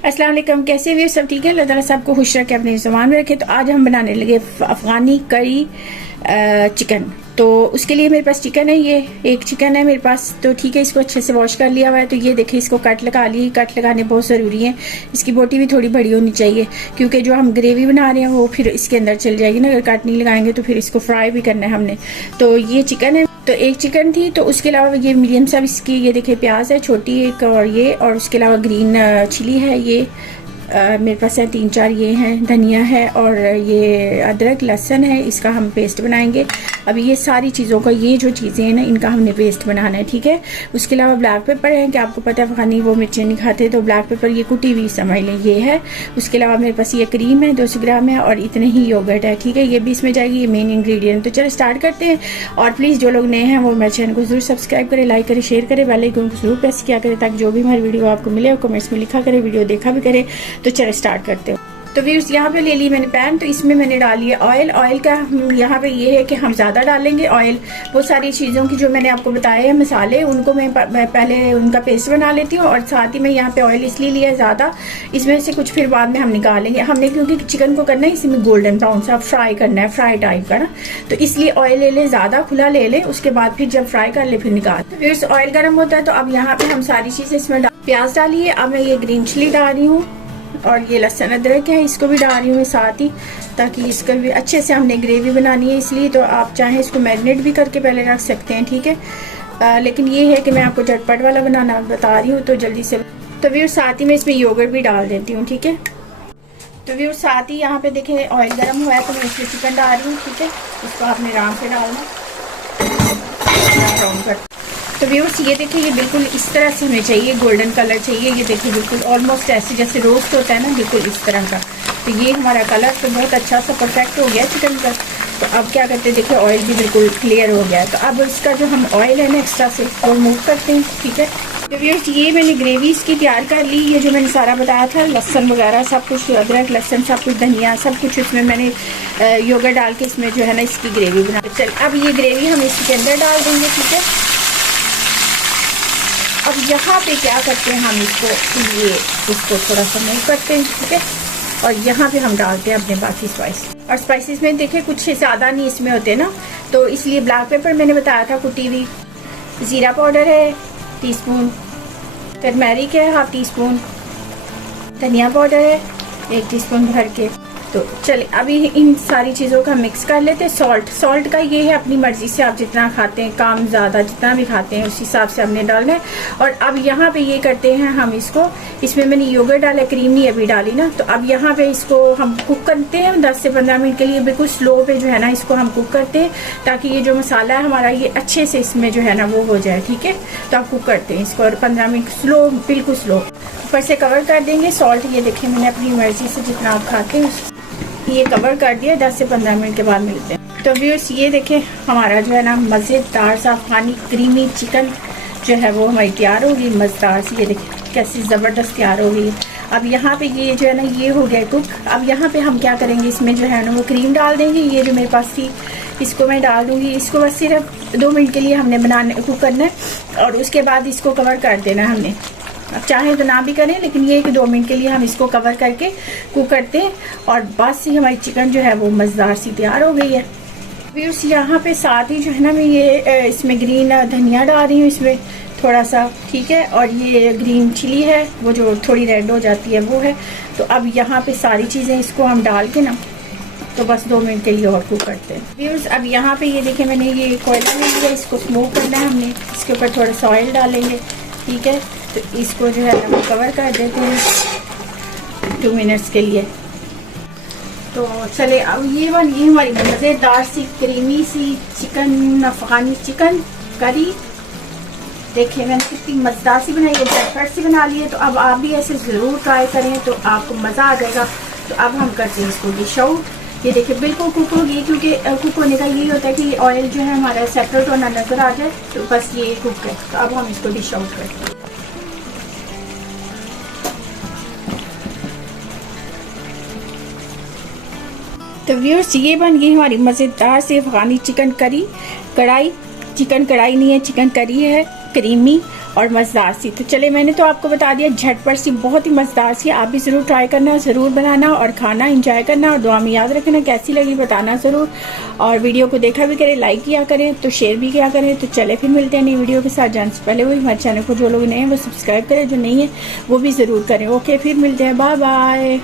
अस्सलाम वालेकुम। कैसे भी सब ठीक है? अल्लाह ताला सबको खुश रखे, अपने ज़ुबान में रखे। तो आज हम बनाने लगे अफ़गानी करी चिकन। तो उसके लिए मेरे पास चिकन है, ये एक चिकन है मेरे पास। तो ठीक है, इसको अच्छे से वॉश कर लिया हुआ है। तो ये देखिए, इसको कट लगा ली। कट लगाने बहुत ज़रूरी है। इसकी बोटी भी थोड़ी बड़ी होनी चाहिए, क्योंकि जो हम ग्रेवी बना रहे हैं वो फिर इसके अंदर चल जाएगी ना। अगर कट नहीं लगाएंगे तो फिर इसको फ्राई भी करना है हमने। तो ये चिकन है, तो एक चिकन थी। तो उसके अलावा ये मीडियम साइज इसकी ये देखिए प्याज है छोटी एक, और ये, और उसके अलावा ग्रीन चिली है। ये मेरे पास है 3-4 ये हैं। धनिया है और ये अदरक लहसुन है, इसका हम पेस्ट बनाएंगे। अभी ये सारी चीज़ों का, ये जो चीज़ें हैं ना, इनका हमने पेस्ट बनाना है, ठीक है। उसके अलावा ब्लैक पेपर है कि आपको पता है अफगानी वो मिर्चें नहीं खाते, तो ब्लैक पेपर ये कुटी हुई समझ लें ये है। उसके अलावा मेरे पास ये क्रीम है 200 ग्राम है, और इतने ही योगर्ट है, ठीक है। ये भी इसमें जाएगी, ये मेन इंग्रेडिएंट। तो चलो स्टार्ट करते हैं। और प्लीज़ जो लोग नए हैं वो मेरे चैनल को जरूर सब्सक्राइब करें, लाइक करें, शेयर करें, बेल आइकन को जरूर प्रेस किया करें, ताकि जो भी हमारी वीडियो आपको मिले वो कमेंट्स में लिखा करें, वीडियो देखा भी करें। तो चलो स्टार्ट करते हो। तो व्यूअर्स, यहाँ पे ले ली मैंने पैन। तो इसमें मैंने डाली है ऑयल। ऑयल का यहाँ पे ये है कि हम ज़्यादा डालेंगे ऑयल। वो सारी चीज़ों की जो मैंने आपको बताए हैं मसाले, उनको मैं पहले उनका पेस्ट बना लेती हूँ। और साथ ही में यहाँ पे ऑयल इसलिए लिया है ज़्यादा, इसमें से कुछ फिर बाद में हम निकालेंगे। हमने क्योंकि चिकन को करना है इसमें गोल्डन ब्राउन सा फ्राई करना है, फ्राई टाइप का ना। तो इसलिए ऑयल ले लें, ज़्यादा खुला ले लें। उसके बाद फिर जब फ्राई कर ले फिर निकाल। व्यूअर्स, ऑयल गर्म होता है तो अब यहाँ पे हम सारी चीज़ें इसमें प्याज डालिए। अब मैं ये ग्रीन चिली डाल रही हूँ, और ये लहसुन अदरक है, इसको भी डाल रही हूँ साथ ही, ताकि इसका भी अच्छे से हमने ग्रेवी बनानी है इसलिए। तो आप चाहें इसको मैरिनेट भी करके पहले रख सकते हैं, ठीक है। लेकिन ये है कि मैं आपको झटपट वाला बनाना बता रही हूँ, तो जल्दी से। तो फिर साथ ही मैं इसमें योगर्ट भी डाल देती हूँ, ठीक है। तो फिर साथ ही यहाँ पे देखें ऑयल गर्म हुआ है, तो मैं इसमें चिकन डाल रही हूँ, ठीक है। इसको आपने आराम से डालना, ब्राउन कर। तो व्यूअर्स, ये देखिए, ये बिल्कुल इस तरह से हमें चाहिए, गोल्डन कलर चाहिए। ये देखिए बिल्कुल ऑलमोस्ट ऐसे जैसे रोस्ट होता है ना, बिल्कुल इस तरह का। तो ये हमारा कलर तो बहुत अच्छा सा परफेक्ट हो गया चिकन का। तो अब क्या करते हैं, देखिए ऑयल भी बिल्कुल क्लियर हो गया है। तो अब इसका जो हम ऑयल है ना एक्स्ट्रा से, वो रिमूव करते हैं, ठीक है। तो व्यूअर्स, ये मैंने ग्रेवी इसकी तैयार कर ली। ये जो मैंने सारा बताया था, लहसुन वगैरह सब कुछ, अदरक लहसुन सब कुछ, धनिया सब कुछ, इसमें मैंने योगर्ट डाल के इसमें जो है ना इसकी ग्रेवी बना। चल अब ये ग्रेवी हम इसके अंदर डाल देंगे, ठीक है। अब यहाँ पे क्या करते हैं, हम इसको थोड़ा सा मूव करते हैं, ठीक है। और यहाँ पे हम डालते हैं अपने बाकी स्पाइस। और स्पाइसेस में देखें कुछ ज़्यादा नहीं इसमें होते ना, तो इसलिए ब्लैक पेपर मैंने बताया था कुटी हुई, ज़ीरा पाउडर है टीस्पून, टर्मेरिक है 1/2 टीस्पून, धनिया पाउडर है 1 टीस्पून भर के। तो चलिए अभी इन सारी चीज़ों का मिक्स कर लेते हैं। सॉल्ट का ये है अपनी मर्जी से, आप जितना खाते हैं, कम ज़्यादा जितना भी खाते हैं उस हिसाब से हमने डालना है। और अब यहाँ पे ये करते हैं हम इसको, इसमें मैंने योगर्ट डाला, क्रीम नहीं अभी डाली ना। तो अब यहाँ पे इसको हम कुक करते हैं 10 से 15 मिनट के लिए, बिल्कुल स्लो पे जो है ना इसको हम कुक करते हैं, ताकि ये जो मसाला है हमारा ये अच्छे से इसमें जो है ना वो हो जाए, ठीक है। तो आप कुक करते हैं इसको, और 15 मिनट स्लो, बिल्कुल स्लो। ऊपर से कवर कर देंगे। सॉल्ट ये देखिए मैंने अपनी मर्जी से जितना आप खाते हैं ये कवर कर दिया। 10 से 15 मिनट के बाद मिलते हैं। तो व्यूअर्स, ये देखें हमारा जो है ना मज़ेदार सा अफ़गानी क्रीमी चिकन जो है वो हमारी तैयार होगी, मज़ेदार सी। ये देखें कैसी ज़बरदस्त तैयार हो गई। अब यहाँ पे ये जो है ना ये हो गया कुक। अब यहाँ पे हम क्या करेंगे, इसमें जो है ना वो क्रीम डाल देंगे। ये जो मेरे पास थी इसको मैं डाल दूँगी। इसको बस सिर्फ 2 मिनट के लिए हमने कुक करना है, और उसके बाद इसको कवर कर देना हमने। अब चाहे तो ना भी करें, लेकिन ये कि 2 मिनट के लिए हम इसको कवर करके कुक करते हैं, और बस ही हमारी चिकन जो है वो मज़ेदार सी तैयार हो गई है। फिर उस यहाँ पे साथ ही जो है ना मैं ये इसमें ग्रीन धनिया डाल रही हूँ इसमें थोड़ा सा, ठीक है। और ये ग्रीन चिली है, वो जो थोड़ी रेड हो जाती है वो है। तो अब यहाँ पे सारी चीज़ें इसको हम डाल के ना, तो बस 2 मिनट के लिए और कुक करते हैं। व्यूअर्स, अब यहाँ पे ये देखें मैंने ये कोयला ले लिया, इसको स्मोक करना है हमने। इसके ऊपर थोड़ा सा ऑयल डालेंगे, ठीक है। तो इसको जो है हम कवर कर देते हैं 2 मिनट्स के लिए। तो चले अब ये हमारी मज़ेदार सी क्रीमी सी चिकन, अफ़गानी चिकन करी देखिए मैंने कितनी मज़ेदार सी बनाई है, झटपट सी बना ली है। तो अब आप भी ऐसे ज़रूर ट्राई करें, तो आपको मज़ा आ जाएगा। तो अब हम करते हैं इसको डिश आउट। ये देखिए बिल्कुल कुक होगी, क्योंकि कुक होने का यही होता है कि ऑयल जो है हमारा सेपरेट होना नज़र आ जाए। तो बस ये कुक है। तो अब हम इसको डिश आउट करते हैं। तो व्यूअर्स, ये बन गई हमारी मज़ेदार से अफ़गानी चिकन करी। चिकन कढ़ाई नहीं है, चिकन करी है, क्रीमी और मज़ेदार सी। तो चले, मैंने तो आपको बता दिया, झटपट सी, बहुत ही मज़ेदार सी। आप भी ज़रूर ट्राई करना, ज़रूर बनाना और खाना, एंजॉय करना और दुआ में याद रखना। कैसी लगी बताना ज़रूर, और वीडियो को देखा भी करें, लाइक किया करें, तो शेयर भी किया करें। तो चले फिर मिलते हैं नई वीडियो के साथ। जाने से पहले वही हमारे चैनल को जो लोग नए हैं वो सब्सक्राइब करें, जो नहीं है वो भी ज़रूर करें। ओके, फिर मिलते हैं, बाय बाय।